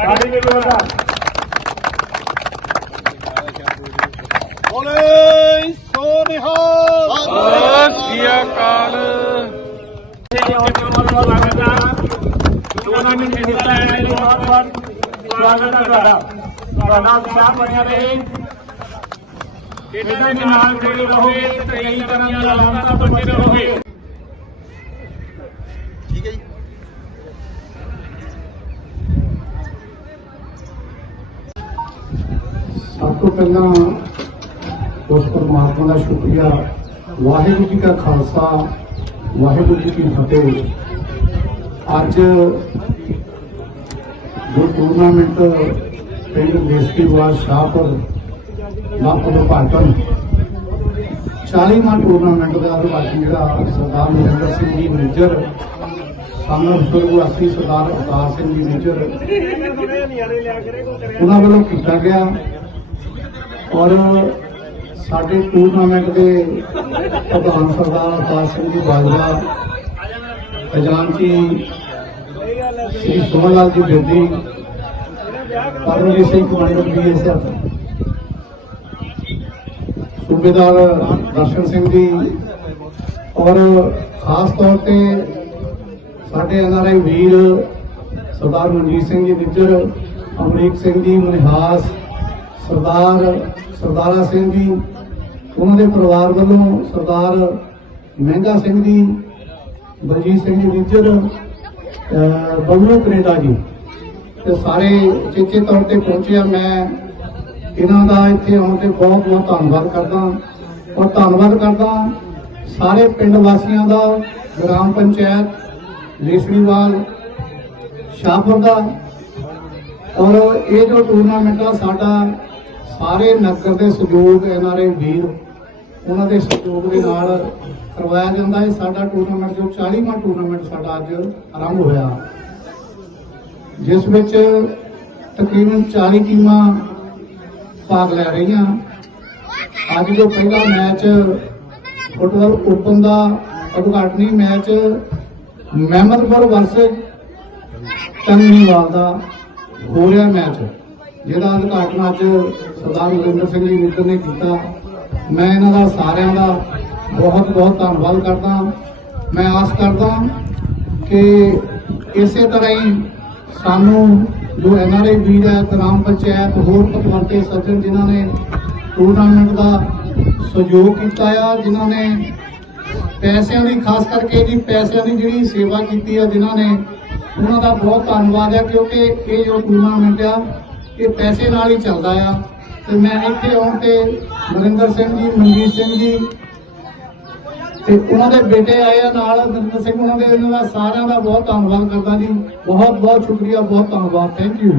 ਜ਼ੋਰਦਾਰ ਬੋਲੇ ਸੋ ਨਿਹਾਲ ਸਤਿ ਸ੍ਰੀ ਅਕਾਲ ਟੂਰਨਾਮੈਂਟ ਦੇ ਹਿੱਸਾ ਹੈ ਜੀ ਬਹੁਤ ਬਹੁਤ ਸਵਾਗਤ ਹੈ ਤੁਹਾਡਾ ਤੁਹਾਡਾ ਉਤਸ਼ਾਹ ਬਣਿਆ ਰਹੇ ਇਹਨਾਂ ਦੇ ਨਾਲ ਜੁੜੇ ਰਹੋਗੇ ਤੇ ਕਈ ਤਰ੍ਹਾਂ ਦੀਆਂ ਤੋਂ ਪਹਿਲਾਂ ਉਸ ਪਰਮਾਤਮਾ ਦਾ ਸ਼ੁਕਰੀਆ। ਵਾਹਿਗੁਰੂ ਜੀ ਕਾ ਖਾਲਸਾ, ਵਾਹਿਗੁਰੂ ਜੀ ਕੀ ਫਤਿਹ। ਅੱਜ ਜੋ ਟੂਰਨਾਮੈਂਟ ਪਿੰਡ ਦੇਸਕੀਵਾਲ ਸ਼ਾਹਪੁਰ ਦਾ ਉਦਘਾਟਨ 40 ਮਾਹ ਟੂਰਨਾਮੈਂਟ ਦਾ ਉਦਘਾਟਨ ਜਿਹੜਾ ਸਰਦਾਰ ਨਰਿੰਦਰ ਸਿੰਘ ਜੀ ਮੇਜਰ ਸਾਮਰ ਸੁਰਗਵਾਸੀ ਸਰਦਾਰ ਅਵਤਾਰ ਸਿੰਘ ਜੀ ਮੇਜਰ ਉਹਨਾਂ ਵੱਲੋਂ ਕੀਤਾ ਗਿਆ। ਔਰ ਸਾਡੇ ਟੂਰਨਾਮੈਂਟ ਦੇ ਪ੍ਰਧਾਨ ਸਰਦਾਰ ਅਵਤਾਰ ਸਿੰਘ ਜੀ ਬਾਜਵਾ ਖਜ਼ਾਨਚੀ ਸ੍ਰੀ ਸੋਹਣ ਲਾਲ ਜੀ ਬੇਦੀ ਪਰਮਜੀਤ ਸਿੰਘ ਕਮਾਂਡਰ ਬੀਐਸਐਫ ਸੂਬੇਦਾਰ ਦਰਸ਼ਨ ਸਿੰਘ ਜੀ ਔਰ ਖਾਸ ਤੌਰ ਤੇ ਸਾਡੇ ਐਨਆਰਆਈ ਵੀਰ ਸਰਦਾਰ ਮਨਜੀਤ ਸਿੰਘ ਜੀ ਨਿੱਜਰ ਅਮਰੀਕ ਸਿੰਘ ਜੀ, ਮਨਿਹਾਸ, ਸਰਦਾਰ ਸਰਦਾਰਾ ਸਿੰਘ ਜੀ, ਉਹਨਾਂ ਦੇ ਪਰਿਵਾਰ ਵੱਲੋਂ ਸਰਦਾਰ ਮਹਿੰਗਾ ਸਿੰਘ ਜੀ, ਬਲਜੀਤ ਸਿੰਘ ਜੀ ਨਿੱਜਰ ਅਹ ਬੱਲੂ ਕੈਨੇਡਾ ਜੀ। ਤੇ ਸਾਰੇ ਚੇਚੇ ਤੌਰ ਤੇ ਪਹੁੰਚਿਆ ਮੈਂ। ਇਹਨਾਂ ਦਾ ਇੱਥੇ ਆਉਣ ਤੇ ਬਹੁਤ ਬਹੁਤ ਧੰਨਵਾਦ ਕਰਦਾ। ਔਰ ਧੰਨਵਾਦ ਕਰਦਾ ਸਾਰੇ ਪਿੰਡ ਵਾਸੀਆਂ ਦਾ, ਗ੍ਰਾਮ ਪੰਚਾਇਤ ਲੇਸੜੀਵਾਲ ਸ਼ਾਹਪੁਰ ਦਾ। ਔਰ ਇਹ ਜੋ ਟੂਰਨਾਮੈਂਟ ਆ ਸਾਡਾ ਸਾਰੇ ਨਗਰ ਦੇ ਸਹਿਯੋਗ ਐਨਆਰਏ ਵੀਰ, ਉਹਨਾਂ ਦੇ ਸਹਿਯੋਗ ਦੇ ਨਾਲ ਕਰਵਾਇਆ ਜਾਂਦਾ ਹੈ। ਸਾਡਾ ਟੂਰਨਾਮੈਂਟ ਜੋ 40ਵਾਂ ਟੂਰਨਾਮੈਂਟ ਸਾਡਾ ਅੱਜ ਆਰੰਭ ਹੋਇਆ। ਜਿਸ ਵਿੱਚ ਤਕਰੀਬਨ 40 ਟੀਮਾਂ ਭਾਗ ਲੈ ਰਹੀਆਂ। ਅੱਜ ਜੋ ਪਹਿਲਾ ਮੈਚ ਫੁੱਟਬਾਲ ਓਪਨ ਦਾ ਉਦਘਾਟਨੀ ਮੈਚ ਮਹਿਮਦਪੁਰ ਵਰਸਸ ਤਨਵੀਵਾਲ ਦਾ ਹੋ ਰਿਹਾ ਮੈਚ। ਜਿਹਦਾ ਉਦਘਾਟਨ ਅੱਜ ਸਰਦਾਰ ਗੁਰਿੰਦਰ ਸਿੰਘ ਜੀ ਮਿੱਤਰ ਨੇ ਕੀਤਾ। ਮੈਂ ਇਹਨਾਂ ਦਾ ਸਾਰਿਆਂ ਦਾ ਬਹੁਤ ਬਹੁਤ ਧੰਨਵਾਦ ਕਰਦਾ। ਮੈਂ ਆਸ ਕਰਦਾ ਕਿ ਇਸੇ ਤਰ੍ਹਾਂ ਹੀ ਸਾਨੂੰ ਜੋ ਐਨਆਰਆਈ ਵੀਰ ਹੈ ਗ੍ਰਾਮ ਪੰਚਾਇਤ, ਹੋਰ ਪਤਵੰਤੇ ਸੱਜਣ ਜਿਨ੍ਹਾਂ ਨੇ ਟੂਰਨਾਮੈਂਟ ਦਾ ਸਹਿਯੋਗ ਕੀਤਾ ਆ, ਜਿਨ੍ਹਾਂ ਨੇ ਪੈਸਿਆਂ ਦੀ, ਖਾਸ ਕਰਕੇ ਜੀ ਪੈਸਿਆਂ ਦੀ ਜਿਹੜੀ ਸੇਵਾ ਕੀਤੀ ਆ, ਜਿਨ੍ਹਾਂ ਨੇ ਉਹਨਾਂ ਦਾ ਬਹੁਤ ਧੰਨਵਾਦ ਹੈ ਕਿਉਂਕਿ ਇਹ ਜੋ ਟੂਰਨਾਮੈਂਟ ਆ, ਇਹ ਪੈਸੇ ਨਾਲ ਹੀ ਚੱਲਦਾ ਆ। ਤੇ ਮੈਂ ਇੱਥੇ ਆਉਣ ਤੇ ਮਨਿੰਦਰ ਸਿੰਘ ਜੀ, ਮਨਜੀਤ ਸਿੰਘ ਜੀ ਤੇ ਉਹਨਾਂ ਦੇ ਬੇਟੇ ਆਏ ਆ ਨਾਲ, ਨਰਿੰਦਰ ਸਿੰਘ ਉਹਨਾਂ ਦੇ, ਉਹਨਾਂ ਦਾ ਸਾਰਿਆਂ ਦਾ ਬਹੁਤ ਧੰਨਵਾਦ ਕਰਦਾ ਜੀ। ਬਹੁਤ ਬਹੁਤ ਸ਼ੁਕਰੀਆ, ਬਹੁਤ ਧੰਨਵਾਦ। Thank you